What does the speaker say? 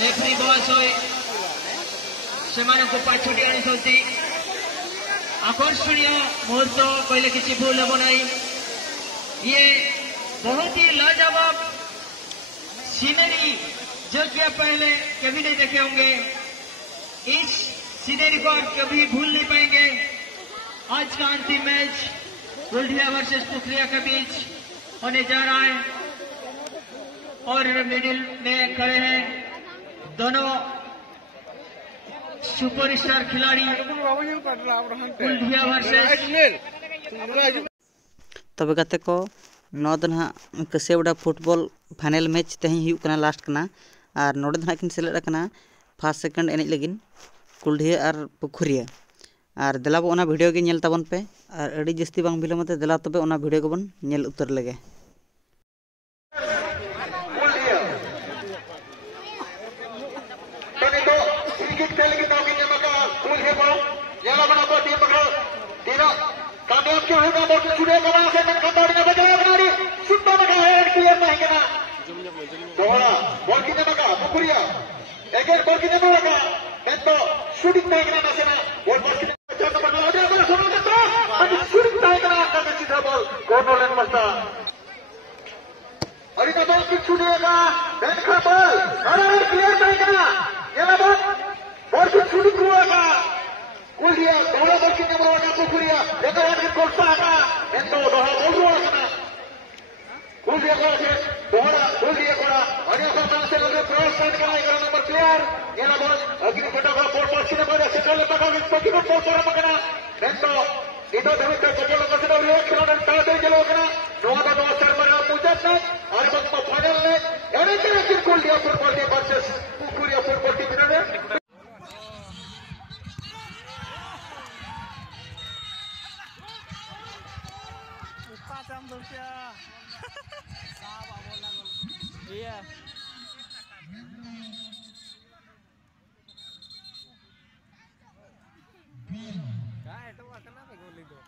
Referee boss होई सेमाने को पाछोटी आनी सौती आकर्षणीय मुहूर्त कहले किसी भूल हम नहीं। ये बहुत ही लाजवाब सीनरी जो कि आप पहले कभी नहीं देखे होंगे। इस सीनरी को आप कभी भूल नहीं पाएंगे। आज का अंतिम मैच कुल्डिया वर्सेस पुखरिया के बीच होने जा रहा है और मिडिल में खड़े हैं दोनों सुपरस्टार खिलाड़ी कुल्डिया वर्सेस। तबे गाते को नौ दिन कसियागुड़ा फुटबॉल फाइनल मैच तेहन हुई कना लास्ट कना और नोडे दिन किन सेलेक्ट कना फर्स्ट सेकंड एनेज लगिन कुल्डिया और पुखरिया और देलाबो ओना वीडियो के नेल ताबन पे और अड़ी जस्ती बांग बिलमते देला तबे ओना वीडियो को बन नेल उतर लगे। Kaya itu akan apa gol itu?